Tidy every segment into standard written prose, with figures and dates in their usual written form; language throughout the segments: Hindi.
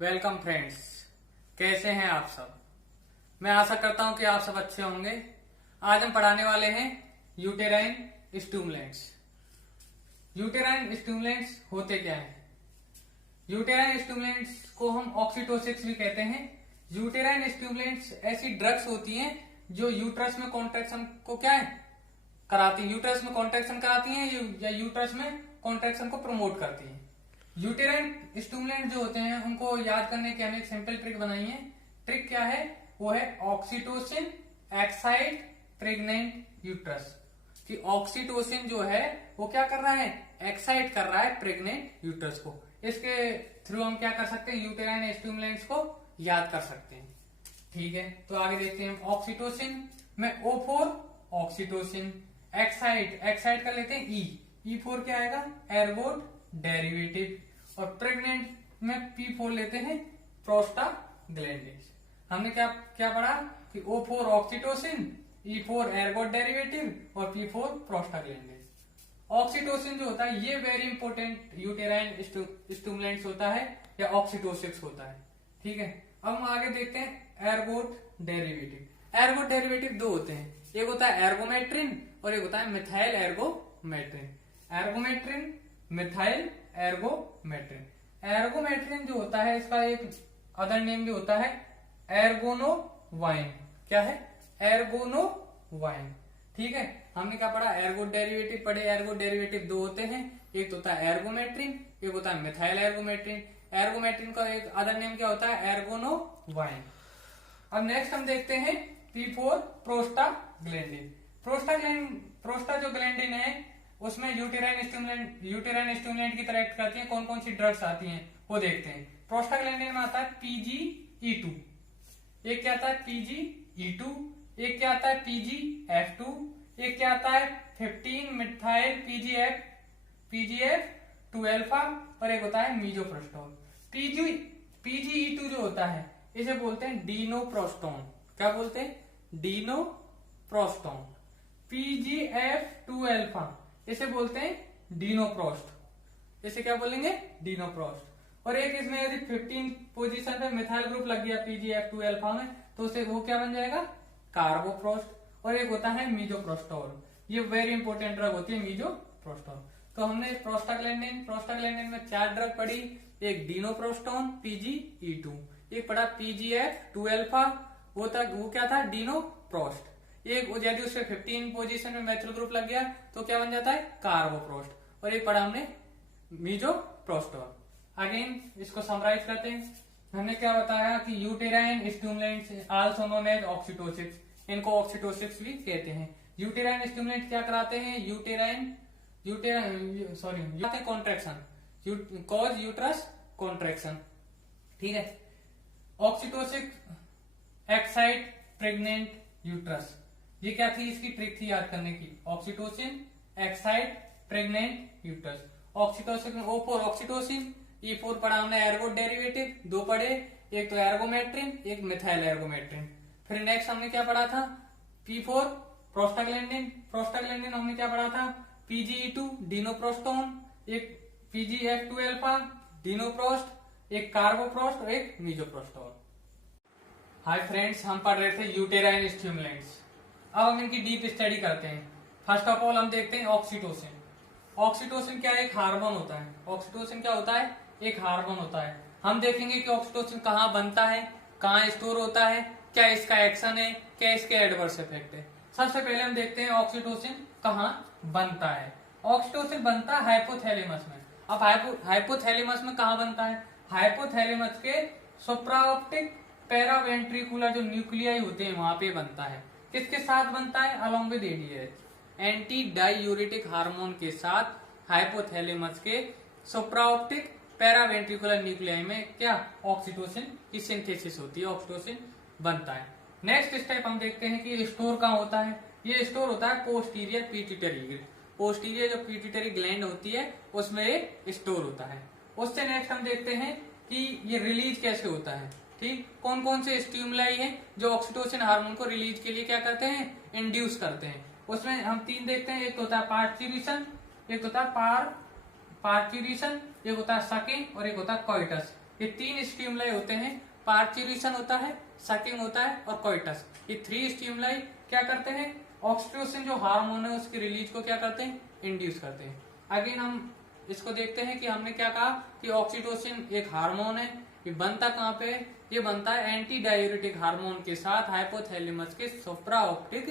Welcome friends. कैसे हैं आप सब। मैं आशा करता हूं कि आप सब अच्छे होंगे। आज हम पढ़ाने वाले हैं यूटेराइन स्टिमुलेंट्स। यूटेराइन स्टिमुलेंट्स होते क्या हैं। यूटेराइन स्टिमुलेंट्स को हम ऑक्सीटोसिस भी कहते हैं। यूटेराइन स्टिमुलेंट्स ऐसी ड्रग्स होती हैं जो यूट्रस में कॉन्ट्रैक्शन को क्या है कराती हैं, यूट्रस में कॉन्ट्रैक्शन कराती हैं या यूट्रस में कॉन्ट्रैक्शन को प्रमोट करती हैं। यूटेराइन स्टिमुलेंट जो होते हैं उनको याद करने की हमने एक सिंपल ट्रिक बनाई है। ट्रिक क्या है, वो है ऑक्सीटोसिन एक्साइट प्रेग्नेंट यूट्रस। कि ऑक्सीटोसिन जो है वो क्या कर रहा है, एक्साइट कर रहा है प्रेग्नेंट यूट्रस को। इसके थ्रू हम क्या कर सकते हैं, यूटेराइन स्टिमुलेंट्स को याद कर सकते हैं। ठीक है, तो आगे देखते हैं। ऑक्सीटोसिन में O4 ऑक्सीटोसिन, एक्साइट कर लेते हैं E4 क्या आएगा, एर्गोट डेरिवेटिव, और प्रेग्नेंट में P4 लेते हैं प्रोस्टाग्लैंडिन्स। हमने क्या क्या पढ़ा कि O4 oxytocin, E4 ergot derivative और P4 प्रोस्टाग्लैंडिन्स। ऑक्सीटोसिन जो होता है ये वेरी इंपॉर्टेंट यूटेराइन स्टिमुलेंट्स होता है या ऑक्सीटोसिस होता है। ठीक है, अब हम आगे देखते हैं एर्गोट डेरिवेटिव। एर्गोट डेरिवेटिव दो होते हैं, एक होता है एर्गोमेट्रिन और एक होता है मिथाइल एर्गोमेट्रिन। एर्गोमेट्रिन, methyl ergometrine. एर्गोमेट्रिन जो होता है इसका एक अदर नेम भी होता है एर्गोनोवाइन। क्या है, एर्गोनोवाइन। ठीक है, हमने क्या पढ़ा, एर्गोट डेरिवेटिव पढ़े। एर्गोट डेरिवेटिव दो होते हैं, एक होता है एर्गोमेट्रिन, एक होता है मिथाइल एर्गोमेट्रिन। एर्गोमेट्रिन का एक अदर नेम क्या होता है, एर्गोनोवाइन। अब नेक्स्ट हम देखते हैं P4 प्रोस्टाग्लैंडिन। प्रोस्टा जो ग्लैंडिन है उसमें यूटेराइन स्टिमुलेंट की तरह एक्ट करती है। कौन कौन सी ड्रग्स आती हैं वो देखते हैं। प्रोस्टाग्लैंडिन में आता है PGE2, एक क्या आता है PGE2, एक क्या आता है PGF2, एक क्या आता है 15 मिथाइल PGF2 अल्फा, और एक होता है मीजोप्रोस्टोन। PGE2 जो होता है इसे बोलते हैं डीनोप्रोस्टोन। क्या बोलते हैं, डीनोप्रोस्टोन। PGF2 अल्फा इसे बोलते हैं डीनोप्रोस्ट। इसे क्या बोलेंगे, डीनोप्रोस्ट। और एक इसमें यदि 15 पोजीशन पे मिथाइल ग्रुप लग गया PGF2 अल्फा में तो उसे वो क्या बन जाएगा, कार्बोप्रोस्ट। और एक होता है मीजोप्रोस्टोल। ये वेरी इंपॉर्टेंट ड्रग होती है मीजोप्रोस्टोल। तो हमने प्रोस्टाग्लैंडिन में 4 ड्रग पढ़ी। एक डीनोप्रोस्टोन PGE2, एक पढ़ा PGF2 अल्फा, वो क्या था, डीनोप्रोस्ट। एक यदि उससे 15 पोजीशन में मेथिल ग्रुप लग गया तो क्या बन जाता है, कार्बोप्रोस्ट। और एक पढ़ा हमने मीजोप्रोस्टोल। अगेन इसको समराइज करते हैं। हमने क्या बताया कि uterine stimulants also known as oxytocics, इनको ऑक्सीटोसिस भी कहते हैं। यूटेराइन स्टिमुलेंट क्या कराते हैं, कॉन्ट्रैक्शन, कॉज यूट्रस कॉन्ट्रैक्शन। ठीक है, ऑक्सीटोसिस एक्साइट प्रेग्नेंट यूट्रस। ये क्या थी, इसकी ट्रिक थी याद करने की, oxytocin excite pregnant uterus. Oxytocin में O4 ऑक्सीटोसिन, E4 पढ़ा हमने एर्गोट डेरिवेटिव, दो पढ़े, एक तो एर्गोमेट्रिन, एक मिथाइल एर्गोमेट्रिन। फिर नेक्स्ट हमने क्या पढ़ा था, P4 प्रोस्टाग्लैंडिन हमने क्या पढ़ा था, PGE2 डीनोप्रोस्टोन, एक PGF2 अल्फा डीनोप्रोस्ट, एक कार्बोप्रोस्ट और एक मीजोप्रोस्टोल। हाय फ्रेंड्स, हम पढ़ रहे थे यूटेराइन स्टिमुलेंट्स। अब हम इनकी डीप स्टडी करते हैं। फर्स्ट ऑफ ऑल हम देखते हैं ऑक्सीटोसिन। ऑक्सीटोसिन क्या एक हार्मोन होता है। ऑक्सीटोसिन क्या होता है, एक हार्मोन होता है। हम देखेंगे कि ऑक्सीटोसिन कहाँ बनता है, कहाँ स्टोर होता है, क्या इसका एक्शन है, क्या इसके एडवर्स इफेक्ट है। सबसे पहले हम देखते हैं ऑक्सीटोसिन कहाँ बनता है। ऑक्सीटोसिन बनता है हाइपोथैलेमस में। अब हाइपोथैलेमस में कहाँ बनता है, हाइपोथैलेमस के सुप्राऑप्टिक पैरावेंट्रिकुलर जो न्यूक्लियाई होते हैं वहां पे बनता है। किसके साथ बनता है, along with ADH, anti diuretic hormone के साथ हाइपोथैलेमस के सुप्राऑप्टिक पैरावेंट्रिकुलर न्यूक्लियाई में क्या ऑक्सीटोसिन की सिंथेसिस होती है, ऑक्सीटोसिन बनता है। नेक्स्ट स्टेप हम देखते हैं कि स्टोर कहाँ होता है। ये स्टोर होता है पोस्टीरियर पिट्यूटरी, पोस्टीरियर जो पिट्यूटरी ग्लैंड होती है उसमें ये स्टोर होता है। उससे नेक्स्ट हम देखते हैं कि ये रिलीज कैसे होता है। ठीक, कौन कौन से स्टिमुलाई हैं जो ऑक्सीटोसिन हार्मोन को रिलीज के लिए क्या करते हैं, इंड्यूस करते हैं। उसमें हम 3 देखते हैं, एक तो होता है पार्च्यूरेशन, एक होता है पार्च्यूरेशन, एक होता है सकिंग और एक होता है कोइटस। ये 3 स्टिमुलाई होते हैं, पार्चुरेशन होता है, सकिंग होता है और कोइटस। ये 3 स्टिमुलाई क्या करते हैं, ऑक्सीटोसिन जो हार्मोन है उसकी रिलीज को क्या करते हैं, इंड्यूस करते हैं। अगेन हम इसको देखते हैं कि हमने क्या कहा कि ऑक्सीटोसिन एक हार्मोन है। ये बनता कहाँ पे, ये बनता है एंटी डायूरेटिक हार्मोन के साथ हाइपोथैलेमस के सुप्रा ऑप्टिक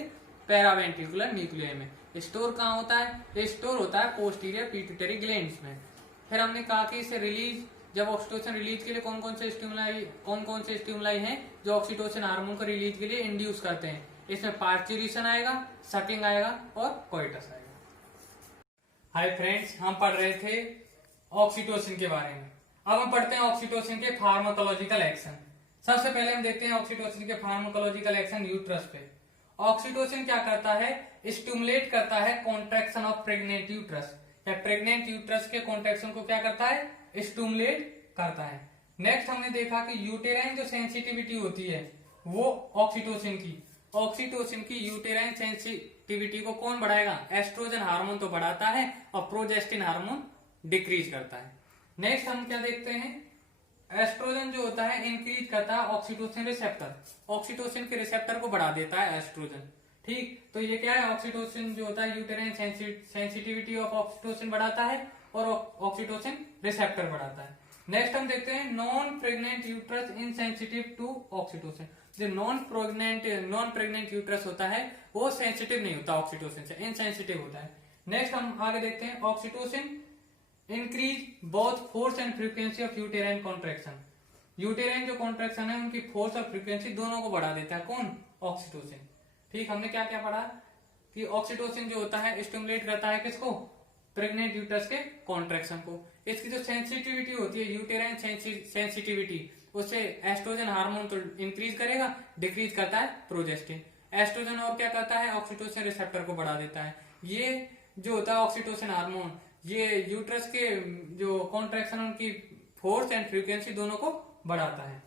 पैरावेंट्रिकुलर न्यूक्लियस में। स्टोर कहाँ होता है, ये स्टोर होता है पोस्टीरियर पिट्यूटरी ग्लैंड्स में। फिर हमने कहा कि इसे रिलीज, जब ऑक्सीटोसिन रिलीज के लिए कौन कौन से स्टिमुलाई हैं जो ऑक्सीटोसिन हार्मोन को रिलीज के लिए इंड्यूस करते हैं। इसमें पार्चुरेशन आएगा, सकिंग आएगा और कोइटस आएगा। हाय फ्रेंड्स, हम पढ़ रहे थे ऑक्सीटोसिन के बारे में। अब हम पढ़ते हैं ऑक्सीटोसिन के फार्माकोलॉजिकल एक्शन। सबसे पहले हम देखते हैं ऑक्सीटोसिन के फार्माकोलॉजिकल एक्शन यूट्रस पे। ऑक्सीटोसिन क्या करता है, स्टिमुलेट करता है कॉन्ट्रैक्शन ऑफ प्रेग्नेंट यूट्रस, या प्रेग्नेंट यूट्रस के कॉन्ट्रैक्शन को क्या करता है, स्टिमुलेट करता है। नेक्स्ट हमने देखा कि यूटेराइन जो सेंसिटिविटी होती है वो ऑक्सीटोसिन की यूटेराइन सेंसिटिविटी को कौन बढ़ाएगा, एस्ट्रोजन हार्मोन तो बढ़ाता है और प्रोजेस्टिन हार्मोन डिक्रीज करता है। नेक्स्ट हम क्या देखते हैं, एस्ट्रोजन जो होता है इंक्रीज करता है ऑक्सीटोसिन रिसेप्टर, ऑक्सीटोसिन के रिसेप्टर को बढ़ा देता है एस्ट्रोजन। ठीक, तो ये क्या है, ऑक्सीटोसिन जो होता है यूटेराइन सेंसिटिविटी ऑफ ऑक्सीटोसिन बढ़ाता है और ऑक्सीटोसिन रिसेप्टर बढ़ाता है। नेक्स्ट हम देखते हैं non pregnant uterus insensitive to oxytocin. जो नॉन प्रेग्नेंट यूट्रस होता है वो सेंसिटिव नहीं होता ऑक्सीटोसिन से, इनसेंसिटिव होता है। नेक्स्ट हम आगे देखते हैं oxytocin increase both force and frequency of uterine contraction. Uterine जो कॉन्ट्रैक्शन है उनकी फोर्स और फ्रीक्वेंसी दोनों को बढ़ा देता है कौन, ऑक्सीटोसिन। ठीक, हमने क्या क्या पढ़ा कि ऑक्सीटोसिन जो होता है स्टिमुलेट करता है किसको, प्रेग्नेंट यूट्रस के कॉन्ट्रैक्शन को। इसकी जो सेंसिटिविटी होती है यूटेराइन सेंसिटिविटी, उससे एस्ट्रोजन हार्मोन तो इंक्रीज करेगा, डिक्रीज करता है प्रोजेस्टिन। एस्ट्रोजन और क्या करता है, ऑक्सीटोसिन रिसेप्टर को बढ़ा देता है। ये जो होता है ऑक्सीटोसिन हार्मोन, ये यूट्रस के जो कॉन्ट्रैक्शन उनकी फोर्स एंड फ्रीक्वेंसी दोनों को बढ़ाता है।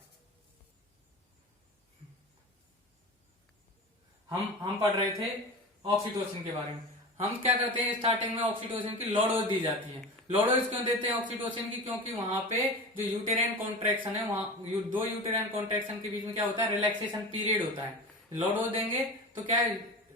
हम पढ़ रहे थे ऑक्सीटोसिन के बारे में। हम क्या करते हैं, स्टार्टिंग में ऑक्सीटोसिन की लो डोज दी जाती है। लो डोज क्यों देते हैं ऑक्सीटोसिन की, क्योंकि वहां पे जो यूटेराइन कॉन्ट्रैक्शन है, वहां दो यूटेराइन कॉन्ट्रैक्शन के बीच में क्या होता है, रिलैक्सेशन पीरियड होता है। लो डोज देंगे तो क्या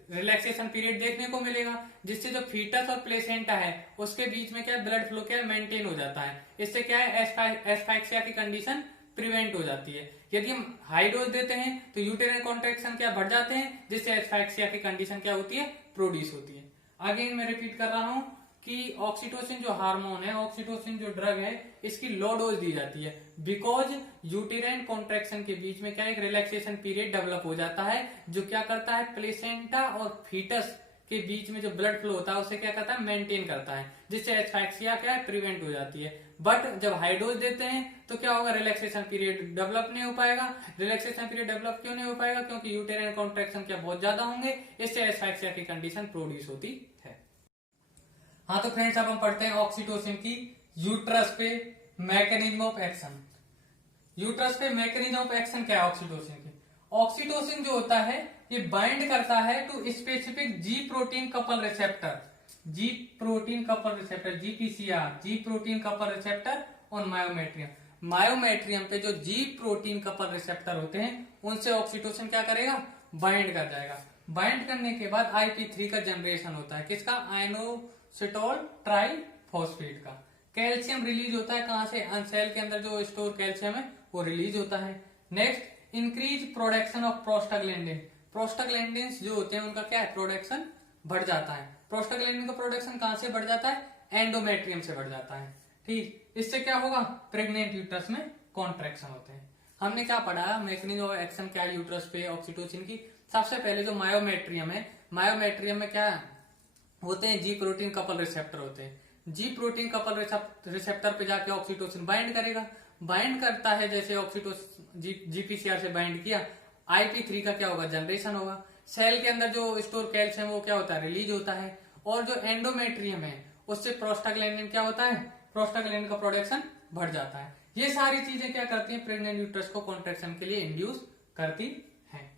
रिलैक्सेशन पीरियड देखने को मिलेगा, जिससे जो फीटस और प्लेसेंटा है उसके बीच में क्या ब्लड फ्लो क्या मेंटेन हो जाता है। इससे क्या है, एस्फाइक्सिया की कंडीशन प्रिवेंट हो जाती है। यदि हम हाई डोज देते हैं तो यूटेराइन कॉन्ट्रैक्शन क्या बढ़ जाते हैं, जिससे एस्फाइक्सिया की कंडीशन क्या होती है, प्रोड्यूस होती है। अगेन मैं रिपीट कर रहा हूं कि ऑक्सीटोसिन जो हार्मोन है, ऑक्सीटोसिन जो ड्रग है, इसकी लो डोज दी जाती है बिकॉज यूटेराइन कॉन्ट्रैक्शन के बीच में क्या एक रिलैक्सेशन पीरियड डेवलप हो जाता है, जो क्या करता है, प्लेसेंटा और फीटस के बीच में जो ब्लड फ्लो होता है उसे क्या करता है, मेंटेन करता है, जिससे एस्फाइक्सिया क्या है, प्रिवेंट हो जाती है। बट जब हाई डोज देते हैं तो क्या होगा, रिलैक्सेशन पीरियड डेवलप नहीं हो पाएगा। रिलैक्सेशन पीरियड डेवलप क्यों नहीं हो पाएगा, क्योंकि यूटेराइन कॉन्ट्रैक्शन क्या बहुत ज्यादा होंगे, इससे एस्फाइक्सिया की कंडीशन प्रोड्यूस होती है। हाँ तो फ्रेंड्स, अब हम पढ़ते हैं ऑक्सीटोसिन की यूट्रस पे मैकेनिज्म ऑफ एक्शन। यूट्रस पे मैकेनिज्म ऑफ एक्शन क्या है ऑक्सीटोसिन की। ऑक्सीटोसिन जो होता है ये बाइंड करता है to specific G protein couple receptor, G protein couple receptor, GPCR, G protein couple receptor on myometrium. Myometrium पे जो जी प्रोटीन कपल रिसेप्टर होते हैं उनसे ऑक्सीटोसिन क्या करेगा, बाइंड कर जाएगा। बाइंड करने के बाद IP3 का जनरेशन होता है, किसका, आइनोसिटोल ट्राइफॉस्फेट का। कैल्शियम रिलीज होता है कहां से, सेल के अंदर जो स्टोर कैल्शियम है वो रिलीज होता है। Next, increase production of prostaglandin. Prostaglandin जो होते हैं उनका क्या है, प्रोडक्शन बढ़ जाता है। प्रोस्टाग्लैंडिन का प्रोडक्शन कहां से बढ़ जाता है, एंडोमेट्रियम से बढ़ जाता है। ठीक, इससे क्या होगा, प्रेग्नेंट यूट्रस में कॉन्ट्रैक्शन होते हैं। हमने क्या पढ़ा, मैकेनिज्म ऑफ एक्शन क्या है यूट्रस पे ऑक्सीटोसिन की। सबसे पहले जो मायोमेट्रियम है, मायोमेट्रियम में क्या होते हैं, जी प्रोटीन कपल रिसेप्टर होते हैं। जी प्रोटीन कपल रिसेप्टर पे जाके ऑक्सीटोसिन बाइंड करेगा। बाइंड करता है, जैसे ऑक्सीटोसिन जीपीसीआर से बाइंड किया, IP3 का क्या होगा, जनरेशन होगा। सेल के अंदर जो स्टोर कैल्शियम वो क्या होता है, रिलीज होता है। और जो एंडोमेट्रियम है उससे प्रोस्टाग्लैंडिन क्या होता है, प्रोस्टाग्लैंडिन का प्रोडक्शन बढ़ जाता है। ये सारी चीजें क्या करती हैं, प्रेग्नेंट यूट्रस को कॉन्ट्रैक्शन के लिए इंड्यूस करती हैं।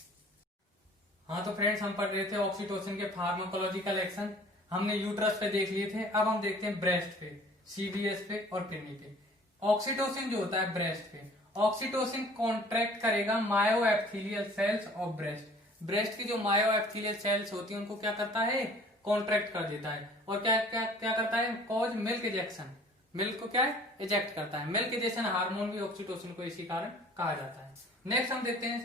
हाँ तो फ्रेंड्स, हम पढ़ रहे थे ऑक्सीटोसिन के फार्माकोलॉजिकल एक्शन। हमने यूट्रस पे देख लिए थे, अब हम देखते हैं ब्रेस्ट पे, CVS पे और किडनी पे। ऑक्सीटोसिन जो होता है ब्रेस्ट पे, ऑक्सीटोसिन कॉन्ट्रैक्ट करेगा myo epithelial cells of breast. Breast की जो मायो एपिथेलियल सेल्स होती है उनको क्या करता है, कॉन्ट्रैक्ट कर देता है। और क्या क्या क्या करता है, कॉज मिल्क इजेक्शन, मिल्क को क्या है, इजेक्ट करता है। मिल्क इजेक्शन हार्मोन भी ऑक्सीटोसिन को इसी कारण कहा जाता है। नेक्स्ट हम देखते हैं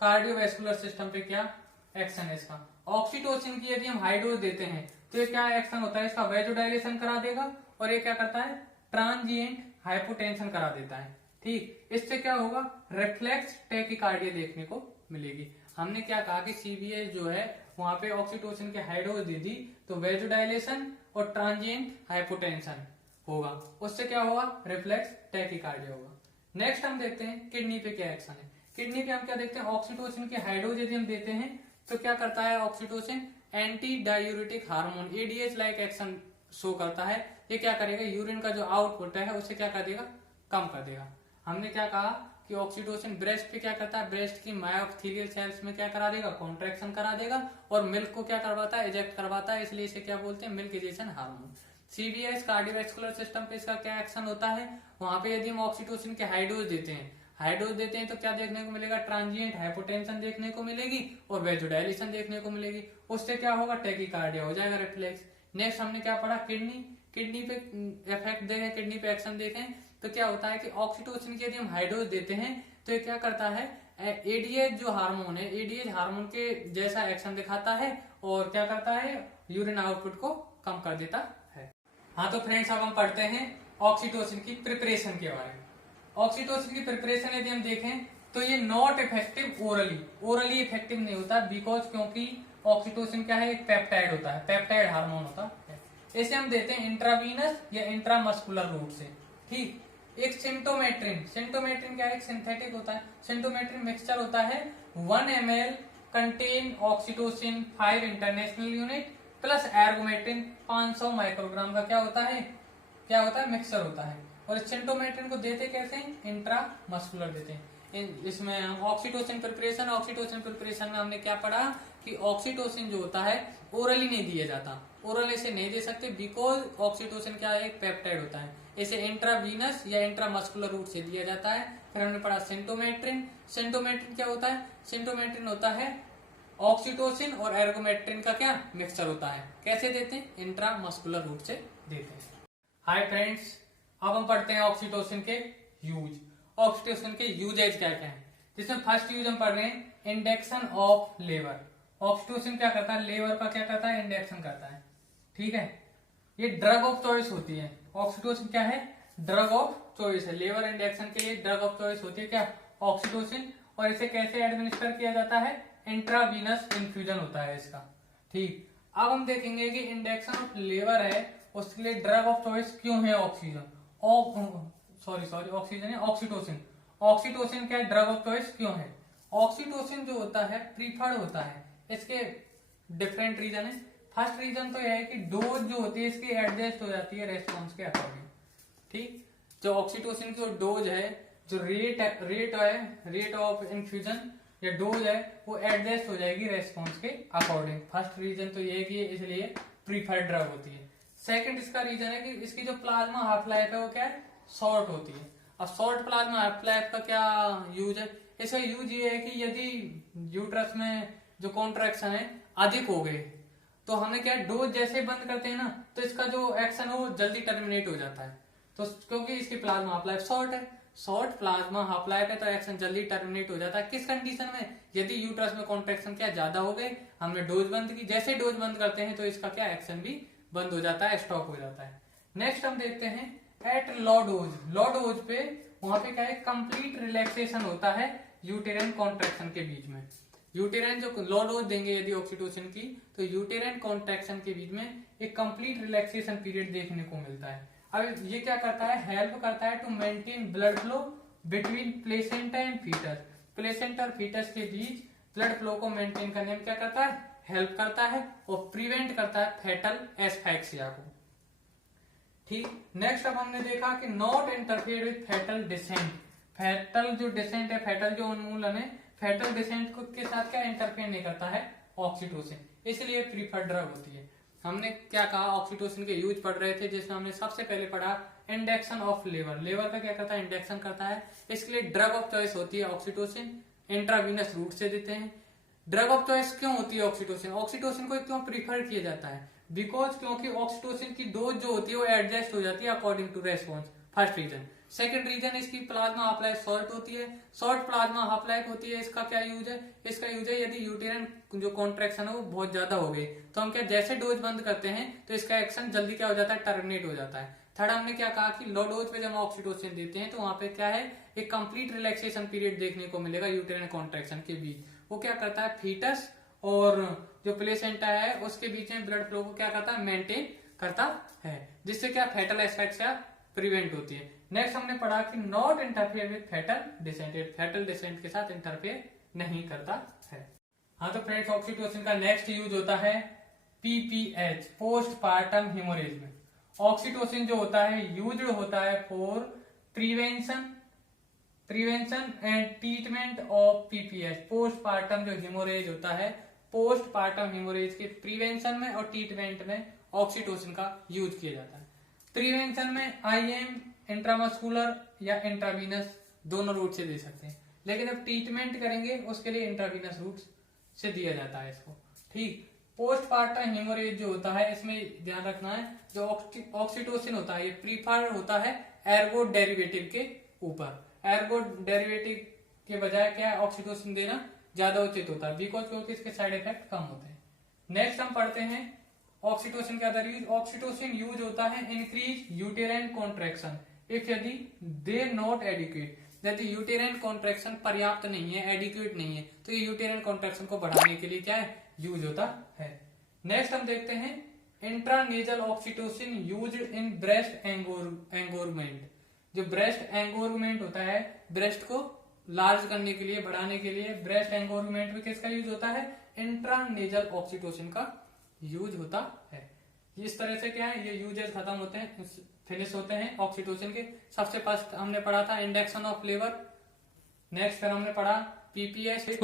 कार्डियोवैस्कुलर सिस्टम पे क्या एक्शन है इसका। ऑक्सीटोसिन की यदि हम हाई डोज देते हैं तो ये क्या एक्शन होता है इसका, वेजोडाइलेशन करा देगा और ये क्या करता है, ट्रांजिएंट हाइपोटेंशन करा देता है। ठीक, इससे क्या होगा, रिफ्लेक्स टैकिकार्डिया देखने को मिलेगी। हमने क्या कहा कि सीबीएस जो है वहां पे ऑक्सीटोसिन के हाई डोज दे दी तो वेजोडाइलेशन और ट्रांजिएंट हाइपोटेंशन होगा, उससे क्या होगा, रिफ्लेक्स टैकिकार्डिया होगा। नेक्स्ट हम देखते हैं किडनी पे क्या एक्शन है। किडनी पे हम क्या देखते हैं, ऑक्सीटोसिन के हाई डोज यदि हम देते हैं तो क्या करता है oxytocin, anti diuretic hormone ADH like action show करता है। ये क्या करेगा, यूरिन का जो आउटपुट है उसे क्या कर देगा, कम कर देगा। हमने क्या कहा कि ऑक्सीटोसिन ब्रेस्ट पे क्या करता है, ब्रेस्ट की मायोएपिथेलियल सेल्स में क्या करा देगा, कॉन्ट्रैक्शन करा देगा और मिल्क को क्या करवाता है, इजेक्ट करवाता है, इसलिए इसे क्या बोलते हैं, milk ejection hormone. CBS cardiovascular system पे इसका क्या एक्शन होता है, वहां पे यदि हम ऑक्सीटोसिन के हाई डोज देते हैं, हाई डोज देते हैं तो क्या देखने को मिलेगा, ट्रांजिएंट हाइपोटेंशन देखने को मिलेगी और वेजोडाइलेशन देखने को मिलेगी। उससे क्या होगा, टैकिकार्डिया हो जाएगा, रिफ्लेक्स। नेक्स्ट हमने क्या पढ़ा, किडनी, किडनी पे इफेक्ट देखें, किडनी पे एक्शन देखें तो क्या होता है कि ऑक्सीटोसिन की यदि हम हाई डोज देते हैं तो ये क्या करता है, एडीएच जो हार्मोन है, एडीएच हार्मोन के जैसा एक्शन दिखाता है और क्या करता है, यूरिन आउटपुट को कम कर देता है। हाँ तो फ्रेंड्स अब हम पढ़ते हैं ऑक्सीटोसिन की प्रिपरेशन के बारे में। ऑक्सीटोसिन की प्रिपरेशन यदि हम देखें तो ये not effective orally, orally effective नहीं होता बिकॉज क्योंकि ऑक्सीटोसिन क्या है, एक पेप्टाइड होता है, पेप्टाइड हार्मोन होता है। इसे हम देते हैं इंट्रावीनस या इंट्रामस्कुलर रूट से। ठीक, एक सिंटोमेट्रिन, सिंटोमेट्रिन क्या है, एक सिंथेटिक होता है, सिंटोमेट्रिन मिक्सचर होता है 1 ml contain oxytocin 5 international unit plus ergometrine 500 microgram का क्या होता है, क्या होता है, मिक्सचर होता है। और सिंटोमेट्रिन को देते कैसे, इंट्रामस्कुलर देते हैं। इसमें हम ऑक्सीटोसिन प्रिपरेशन, ऑक्सीटोसिन प्रिपरेशन में हमने क्या पढ़ा कि ऑक्सीटोसिन जो होता है ओरली नहीं दिया जाता, ओरल इसे नहीं दे सकते बिकॉज ऑक्सीटोसिन क्या है, एक पेप्टाइड होता है, इसे इंट्रावीनस या इंट्रामस्कुलर रूट से दिया जाता है। फिर हमने पढ़ा सिंटोमेट्रिन, सिंटोमेट्रिन क्या होता है, सिंटोमेट्रिन होता है ऑक्सीटोसिन और एर्गोमेट्रिन का क्या मिक्सचर होता है। कैसे देते हैं, इंट्रामस्कुलर रूट से देते हैं। हाय फ्रेंड्स, अब हम पढ़ते हैं ऑक्सीटोसिन के यूज। ऑक्सीटोसिन के यूजेज क्या क्या है, जिसमें फर्स्ट यूज हम पढ़ रहे हैं इंडेक्शन ऑफ लेबर। ऑक्सीटोसिन क्या करता है, लेबर का क्या करता है, इंडेक्शन करता है। ठीक है, ये ड्रग ऑफ चॉइस होती है। ऑक्सीटोसिन क्या है, ड्रग ऑफ चॉइस है, लेबर इंडेक्शन के लिए ड्रग ऑफ चॉइस होती है क्या, ऑक्सीटोसिन। और इसे कैसे एडमिनिस्टर किया जाता है, इंट्रावीनस इन्फ्यूजन होता है इसका। ठीक, अब हम देखेंगे कि इंडेक्शन ऑफ लेबर है उसके लिए ड्रग ऑफ चॉइस क्यों है ऑक्सीजन, सॉरी ऑक्सीजन है ऑक्सीटोसिन। ऑक्सीटोसिन क्या ड्रग ऑफ चॉइस क्यों है, ऑक्सीटोसिन जो होता है प्रीफर्ड होता है। इसके डिफरेंट रीजन है। फर्स्ट रीजन तो यह है कि डोज जो होती है इसकी एडजस्ट हो जाती है रेस्पॉन्स के अकॉर्डिंग। ठीक, जो ऑक्सीटोसिन की जो डोज है, जो रेट ऑफ इन्फ्यूजन या डोज है वो एडजस्ट हो जाएगी रेस्पॉन्स के अकॉर्डिंग। फर्स्ट रीजन तो ये है कि इसलिए प्रीफर्ड ड्रग होती है। सेकंड इसका रीजन है कि इसकी जो प्लाज्मा हाफ लाइफ है वो क्या है, शॉर्ट होती है। अब शॉर्ट प्लाज्मा हाफ लाइफ का क्या यूज है, इसका यूज ये है कि यदि यूट्रस में जो कॉन्ट्रैक्शन है अधिक हो गए तो हमें क्या डोज जैसे बंद करते हैं ना तो इसका जो एक्शन है वो जल्दी टर्मिनेट हो जाता है। तो क्योंकि इसकी प्लाज्मा हाफ लाइफ शॉर्ट है, शॉर्ट प्लाज्मा हाफ लाइफ है तो एक्शन जल्दी टर्मिनेट हो जाता है। किस कंडीशन में, यदि यूट्रस में कॉन्ट्रैक्शन क्या ज्यादा हो गए, हमने डोज बंद की, जैसे डोज बंद करते हैं तो इसका क्या एक्शन भी बंद हो जाता है, स्टॉप हो जाता है। नेक्स्ट हम देखते हैं at low dose. Low dose पे वहां पे क्या है, कंप्लीट रिलैक्सेशन होता है यूटेराइन कॉन्ट्रैक्शन के बीच में। यूटेराइन जो लो डोज देंगे यदि ऑक्सीटोसिन की तो यूटेराइन कॉन्ट्रैक्शन के बीच में एक कंप्लीट रिलैक्सेशन पीरियड देखने को मिलता है। अब ये क्या करता है, हेल्प करता है to maintain blood flow between placenta and fetus. Placenta और फीटस के बीच ब्लड फ्लो को मेंटेन करने में क्या करता है, हेल्प करता है और प्रिवेंट करता है फेटल एस्फैक्सिया को। ठीक, नेक्स्ट अब हमने देखा कि not interfere with fetal descent. Fetal जो डिसेंट है, फेटल जो उन्मूलन है, फेटल डिसेंट के साथ क्या इंटरफेयर नहीं करता है ऑक्सीटोसिन, इसलिए प्रीफर्ड ड्रग होती है। हमने क्या कहा, ऑक्सीटोसिन के यूज पढ़ रहे थे, जिसमें हमने सबसे पहले पढ़ा इंडक्शन ऑफ लेबर। लेबर का क्या करता है, इंडक्शन करता है। इसके लिए ड्रग ऑफ चॉइस होती है ऑक्सीटोसिन, इंट्रावीनस रूट से देते हैं। ड्रग ऑफ चॉइस क्यों होती है ऑक्सीटोसिन, ऑक्सीटोसिन को क्यों प्रीफर किया जाता है, बिकॉज क्योंकि ऑक्सीटोसिन की डोज जो होती है वो एडजस्ट हो जाती है according to response, first reason. Second reason, इसकी प्लाज्मा हाफ लाइफ शॉर्ट होती है, शॉर्ट प्लाज्मा हाफ लाइफ होती है। इसका क्या यूज है, इसका यूज है यदि यूटेरन जो कॉन्ट्रैक्शन है वो बहुत ज्यादा हो गई तो हम क्या जैसे डोज बंद करते हैं तो इसका एक्शन जल्दी क्या हो जाता है, टर्मिनेट हो जाता है। थर्ड हमने क्या कहा कि लो डोज पे जब हम ऑक्सीटोसिन देते हैं तो वहां पे क्या है, एक कंप्लीट रिलैक्सेशन पीरियड देखने को मिलेगा यूटेरन कॉन्ट्रैक्शन के बीच। वो क्या करता है, फीटस और जो प्लेसेंटा है उसके बीच में ब्लड फ्लो को क्या करता है, मेंटेन करता है, जिससे क्या फैटल एस्पेक्ट्स क्या प्रिवेंट होती है। नेक्स्ट हमने पढ़ा कि not interfere with fetal descent, fetal descent के साथ इंटरफेयर नहीं करता है। हाँ तो फ्रेंड्स, ऑक्सीटोसिन का नेक्स्ट यूज होता है पीपीएच, पोस्ट पार्टम हेमोरेज में। ऑक्सीटोसिन जो होता है यूज्ड होता है for prevention and treatment of PPH, post partum जो हेमोरेज होता है, पोस्ट पार्टम हेमोरेज के प्रिवेंशन में और ट्रीटमेंट में ऑक्सीटोसिन का यूज किया जाता है। प्रिवेंशन में आईएम, इंट्रामस्कुलर या इंट्रावीनस दोनों रूट से दे सकते हैं, लेकिन अब ट्रीटमेंट करेंगे उसके लिए इंट्रावीनस रूट से दिया जाता है इसको। ठीक, पोस्टपार्टम हेमोरेज जो होता है इसमें ध्यान रखना है, जो ऑक्सीटोसिन होता है ये प्रीफर होता है एर्गो डेरिवेटिव के ऊपर। एर्गो डेरिवेटिव के बजाय क्या है, ऑक्सीटोसिन देना ज्यादा उचित होता है, बिकॉज क्योंकि इसके साइड इफेक्ट कम होते हैं। नेक्स्ट हम पढ़ते हैं ऑक्सीटोसिन का अदर यूज। ऑक्सीटोसिन यूज होता है इंक्रीज यूटेराइन कॉन्ट्रैक्शन इफ यदि दे नॉट एडिक्वेट, यदि यूटेराइन कॉन्ट्रैक्शन पर्याप्त नहीं है, एडिक्वेट नहीं है, तो ये यूटेराइन कॉन्ट्रैक्शन को बढ़ाने के लिए क्या है, यूज होता है। नेक्स्ट हम देखते हैं intranasal oxytocin used in breast engorgement. जो ब्रेस्ट एंगोरमेंट होता है, ब्रेस्ट को लार्ज करने के लिए, बढ़ाने के लिए, ब्रेस्ट एंगोरमेंट में किसका यूज होता है, इंट्रानेजल ऑक्सीटोसिन का यूज होता है। इस तरह से क्या है, ये यूजेस खत्म होते हैं, फिनिश होते हैं ऑक्सीटोसिन के। सबसे फर्स्ट हमने पढ़ा था इंडक्शन ऑफ लेबर, नेक्स्ट फिर हमने पढ़ा पीपीएच।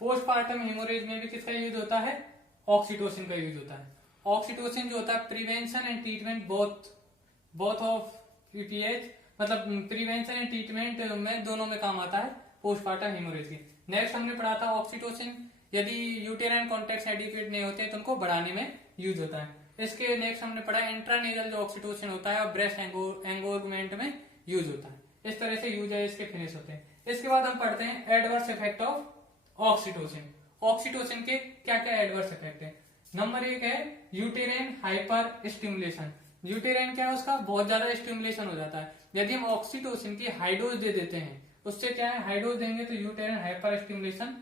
पोस्टपार्टम हेमोरेज में भी किसका यूज होता है, ऑक्सीटोसिन का यूज होता है। ऑक्सीटोसिन जो होता है prevention and treatment both of PPH, मतलब प्रिवेंशन एंड ट्रीटमेंट में दोनों में काम आता है पोस्टपार्टम हेमोरेज के। नेक्स्ट हमने पढ़ा था ऑक्सीटोसिन यदि यूटेराइन कॉन्ट्रैक्शन एडिक्वेट नहीं होते तो उनको बढ़ाने में यूज होता है। इसके नेक्स्ट हमने पढ़ा इंट्रानेजल जो ऑक्सीटोसिन होता है और ब्रेस्ट एंगोरमेंट में यूज होता है। इस तरह से यूज है, इसके फिनिश होते हैं। इसके बाद हम पढ़ते हैं adverse effect of oxytocin. Oxytocin के क्या क्या एडवर्स इफेक्ट है। नंबर 1 है यूटेराइन हाइपर स्टिमुलेशन। यूटेराइन क्या है, उसका बहुत ज्यादा स्टिमुलेशन हो जाता है। यदि हम ऑक्सीटोसिन की हाइडोज दे देते हैं, उससे क्या है, हाइडोज देंगे तो यूटेराइन हाइपर स्टिमुलेशन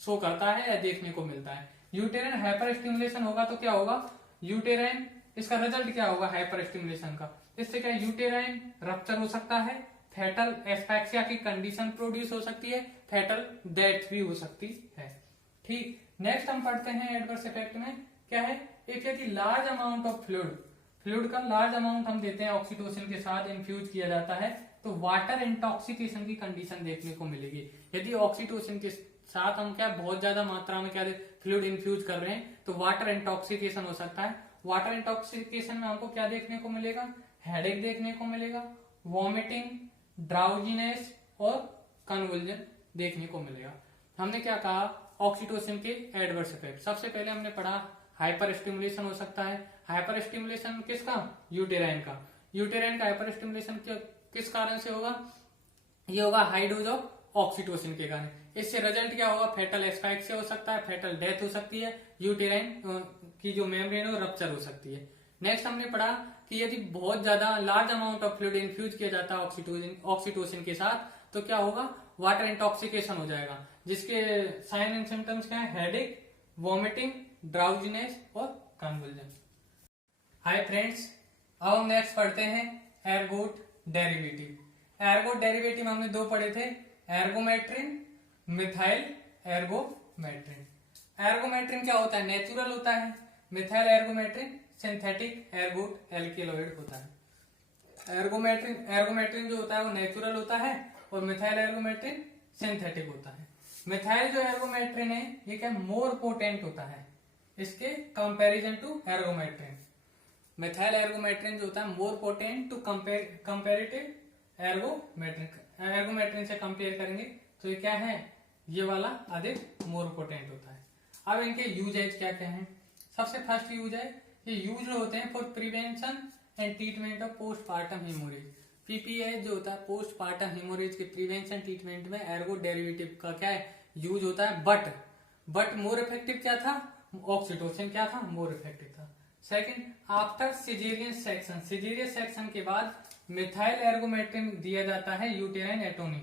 शो करता है या देखने को मिलता है। यूटेराइन हाइपर स्टिमुलेशन होगा तो क्या होगा, यूटेराइन, इसका रिजल्ट क्या होगा हाइपर स्टिमुलेशन का, इससे क्या यूटेराइन रप्चर हो सकता है, फैटल एस्फैक्सिया की कंडीशन प्रोड्यूस हो सकती है, फैटल डेथ भी हो सकती है। ठीक, नेक्स्ट हम पढ़ते हैं एडवर्स इफेक्ट में क्या है, एक यदि लार्ज अमाउंट ऑफ फ्लूइड का लार्ज अमाउंट हम देते हैं ऑक्सीटोसिन के साथ इन्फ्यूज किया जाता है तो वाटर इंटॉक्सिकेशन की कंडीशन देखने को मिलेगी। यदि ऑक्सीटोसिन के साथ हम क्या बहुत ज्यादा मात्रा में क्या फ्लूइड इन्फ्यूज कर रहे हैं तो वाटर इंटॉक्सिकेशन हो सकता है। वाटर इंटॉक्सिकेशन में हमको क्या देखने को मिलेगा, हेडेक देखने को मिलेगा, वॉमिटिंग, ड्राउजीनेस और कन्वल्जन देखने को मिलेगा। हमने क्या कहा ऑक्सीटोसिन के एडवर्स इफेक्ट। सबसे पहले हमने पढ़ा हाइपर स्टिमुलेशन हो सकता है। हाइपर स्टिमुलेशन किसका, यूटेराइन का। यूटेराइन का हाइपर स्टिमुलेशन किस कारण से होगा, ये होगा हाई डोज ऑफ ऑक्सीटोसिन के कारण। इससे रिजल्ट क्या होगा, फैटल एस्फैक्सिया हो सकता है, फैटल डेथ हो सकती है, यूटेराइन की जो मेम्ब्रेन है रप्चर हो सकती है। नेक्स्ट हमने पढ़ा कि यदि बहुत ज्यादा large amount of fluid infuse किया जाता है ऑक्सीटोसिन के साथ तो क्या होगा, वाटर इंटॉक्सिकेशन हो जाएगा, जिसके साइन एंड सिम्टम्स क्या है, हेडेक, वॉमिटिंग, ड्राउजीनेस और कन्वल्जन। हाय फ्रेंड्स, अब हम नेक्स्ट पढ़ते हैं एर्गोट डेरिवेटिव। एर्गोट डेरिवेटिव हमने दो पढ़े थे, एर्गोमेट्रिन, मिथाइल एर्गोमेट्रिन। एर्गोमेट्रिन क्या होता है, नेचुरल होता है। मिथाइल एर्गोमेट्रिन सिंथेटिक एर्गोट एल्केलॉइड होता है। एर्गोमेट्रिन जो होता है वो नेचुरल होता है और मिथाइल एर्गोमेट्रिन सिंथेटिक होता है। मिथाइल जो एर्गोमेट्रिन है ये क्या मोर पोटेंट होता है, इसके कंपैरिजन टू एर्गोमेट्रिन। मिथाइल एर्गोमेट्रिन जो होता है मोर पोटेंट टू कंपैरेटिव एर्गोमेट्रिन से कंपेयर करेंगे तो ये क्या है, ये वाला अधिक मोर पोटेंट होता है। अब इनके यूजेज क्या क्या है। सबसे फर्स्ट यूज है, ये यूज होते हैं for prevention and treatment of postmortem haemorrhage. PPH जो होता है पोस्टमार्टम हेमोरेज के प्रिवेंशन ट्रीटमेंट में एर्गो डेरिवेटिव का क्या है यूज होता है। बट मोर इफेक्टिव क्या था, ऑक्सीटोसिन क्या था, मोर इफेक्टिव था। सेकंड, आफ्टर सिजेरियन सेक्शन के बाद मिथाइल एर्गोमेट्रिन दिया जाता है यूटेराइन एटोनी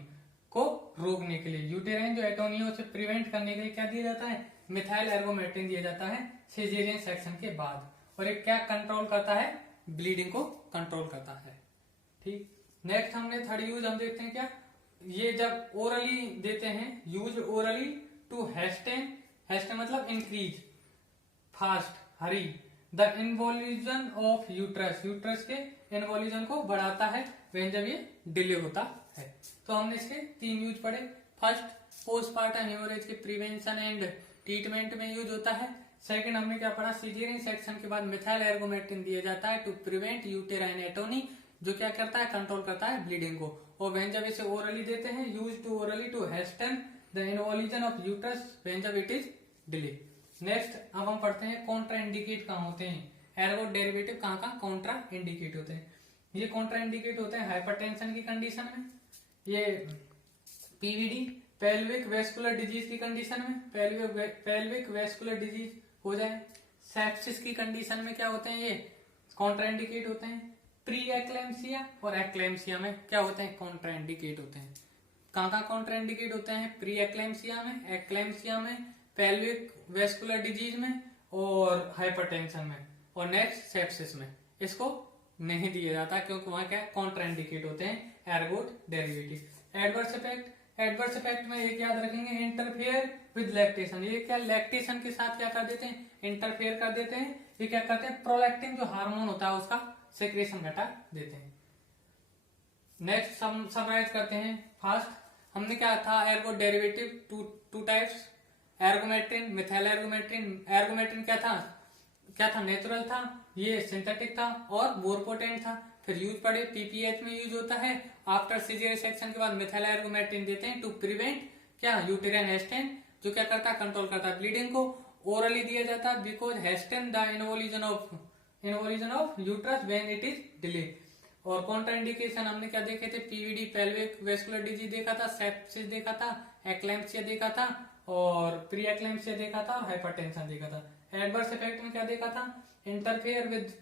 को रोकने के लिए। यूटेराइन जो एटोनी है उसे प्रिवेंट करने के लिए क्या दिया जाता है, मिथाइल एर्गोमेट्रिन दिया जाता है सिजेरियन सेक्शन के बाद। और ये क्या कंट्रोल करता है, ब्लीडिंग को कंट्रोल करता है। ठीक, नेक्स्ट हमने थर्ड यूज हम देखते हैं क्या, ये जब ओरली देते हैं, यूज ओरली टू हेस्टेन मतलब increase, fast, Hari the involution of uterus के इन्वोल्यूशन को बढ़ाता है when जब ये डिले होता है। तो हमने इसके 3 यूज पढ़े। फर्स्ट, पोस्टमार्टम हेमोरेज के प्रिवेंशन एंड ट्रीटमेंट में यूज होता है। सेकंड, हमने क्या पढ़ा, सिजेरियन सेक्शन के बाद मिथाइल एर्गोमेट्रिन दिया जाता है टू प्रिवेंट यूटेराइन एटोनी, जो क्या करता है, कंट्रोल करता है ब्लीडिंग को। और when जब इसे ओरली देते हैं, use to orally to hasten the involution of uterus when जब इट इज डिले। नेक्स्ट अब हम पढ़ते हैं कॉन्ट्रा इंडिकेट कहाँ होते हैं, एर्गो डेरिवेटिव कहाँ कॉन्ट्रा इंडिकेट होते हैं। ये कॉन्ट्रा इंडिकेट होते हैं हाइपरटेंशन की कंडीशन में, ये पीवीडी पेल्विक वेस्कुलर डिजीज की कंडीशन में, पेल्विक वेस्कुलर डिजीज हो जाए, सेप्सिस की कंडीशन में क्या होते हैं, ये कॉन्ट्रा इंडिकेट होते हैं। प्री एक्लेम्सिया और एक्लेम्सिया में क्या होते हैं, कॉन्ट्रा इंडिकेट होते हैं। कहाँ कॉन्ट्रा इंडिकेट होते हैं, प्री एक्लेम्सिया में, एक्लेम्सिया में, पेल्विक वेस्कुलर डिजीज में और हाइपरटेंशन में, और नेक्स्ट सेप्सिस में। इसको नहीं दिया जाता क्योंकि वहां क्या कॉन्ट्रा इंडिकेट होते हैं एर्गोट डेरिवेटिव। एडवर्स इफेक्ट में एक याद रखेंगे, इंटरफेयर विद लैक्टेशन। ये क्या लैक्टेशन के साथ क्या कर देते हैं, इंटरफेयर कर देते हैं। ये क्या करते हैं, प्रोलैक्टिन जो हार्मोन होता है उसका सेक्रेशन घटा देते हैं। नेक्स्ट समराइज करते हैं। फर्स्ट हमने क्या था, ergot derivative two types, ergometrine, methyl ergometrine. Ergometrine क्या था, नेचुरल था, ये सिंथेटिक था और मोर पोटेंट था। फिर यूज पढ़े, पीपीएच में यूज होता है आफ्टर सिजेरियन सेक्शन के बाद मिथाइल एर्गोमेट्रिन देते हैं टू प्रिवेंट क्या, यूटेराइन हेस्टेन, जो क्या करता है, कंट्रोल करता है ब्लीडिंग को। ओरली दिया जाता है because hasten the involution of uterus when it is delay. और कॉन्ट्राइंडिकेशन हमने क्या देखे थे, पीवीडी पेल्विक वेस्कुलर डिजीज देखा था, सेप्सिस देखा था, एक्लेम्सिया देखा था और प्री एक्लेम्सिया देखा था और हाइपरटेंशन देखा था। एडवर्स इफेक्ट में क्या देखा था, interfere with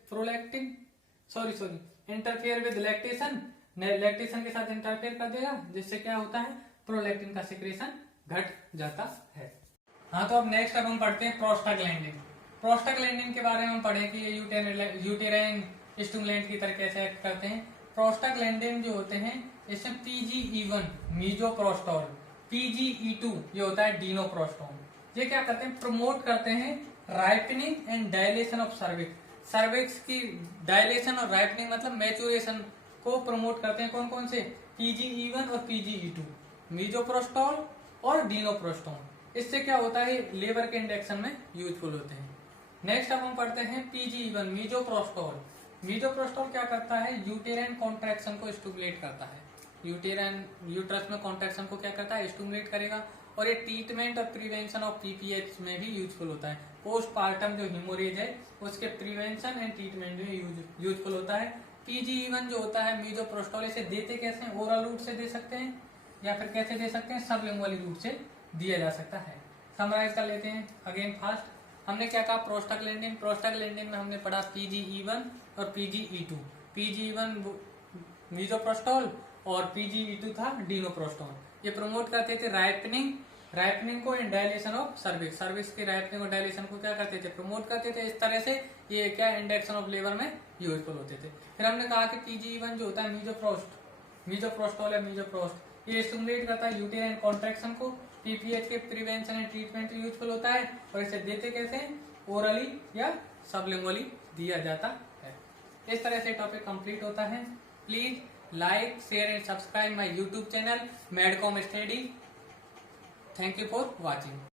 interfere with lactation, lactation के साथ इंटरफेयर कर देगा जिससे क्या होता है, प्रोलैक्टिन का सिक्रेशन घट जाता है। हाँ, तो अब नेक्स्ट हम पढ़ते हैं प्रोस्टाग्लैंडिन। प्रोस्टाग्लैंडिन के बारे में हम पढ़े कि ये यूटेराइन स्टिमुलेंट की तरह कैसे एक्ट करते हैं। प्रोस्टाग्लैंडिन जो होते हैं इसमें PGE1 मीजोप्रोस्टोल, PGE2 ये होता है डिनोप्रोस्टोल। ये क्या करते हैं, प्रमोट करते हैं ripening and dilation of cervix की डायलेशन और राइपनिंग मतलब मैच्योरेशन को प्रमोट करते हैं। कौन कौन से, PGE1 और PGE2, मीजोप्रोस्टोल और डिनोप्रोस्टोल। इससे क्या होता है, लेबर के इंडक्शन में यूजफुल होते हैं। नेक्स्ट अब हम पढ़ते हैं PGE1 मीजोप्रोस्टोल। मीजोप्रोस्टोल क्या करता है, यूटेराइन कॉन्ट्रैक्शन को स्टिमुलेट करता है। यूट्रस में कॉन्ट्रैक्शन को क्या करता है, स्टिमुलेट करेगा। और ये ट्रीटमेंट और प्रिवेंशन ऑफ पीपीएच में भी यूजफुल होता है। पोस्टमार्टम जो हेमोरेज है उसके प्रिवेंशन एंड ट्रीटमेंट में यूजफुल होता है। PGE1 जो होता है मीजोप्रोस्टोल, इसे देते कैसे हैं, ओरल रूट से दे सकते हैं या फिर कैसे दे सकते हैं, सबलिंगुअल रूट से दिया जा सकता है। समराइज कर लेते हैं अगेन। फर्स्ट हमने क्या कहा, प्रोस्टाग्लैंडिन में हमने पढ़ा PGE1 और PGE2। PGE1 मीजोप्रोस्टोल और PGE2 था डिनोप्रोस्टोल। ये प्रमोट करते थे राइपनिंग को एंड डायलेशन ऑफ सर्विक्स की राइपनिंग और डायलेशन को क्या करते थे, प्रमोट करते थे। इस तरह से ये क्या इंडक्शन ऑफ लेबर में यूजफुल होते थे। फिर हमने कहा कि PGE1 जो होता है मीजोप्रोस्टोल या मीजोप्रोस्ट, ये स्टिमुलेट करता है यूटेराइन कॉन्ट्रैक्शन को, पीपीएच के प्रिवेंशन एंड ट्रीटमेंट यूजफुल होता है। और इसे देते कैसे हैं, ओरली या सबलिंगुअली दिया जाता है। इस तरह से टॉपिक कंप्लीट होता है। Please like, share and subscribe my YouTube channel Medcom Study. Thank you for watching.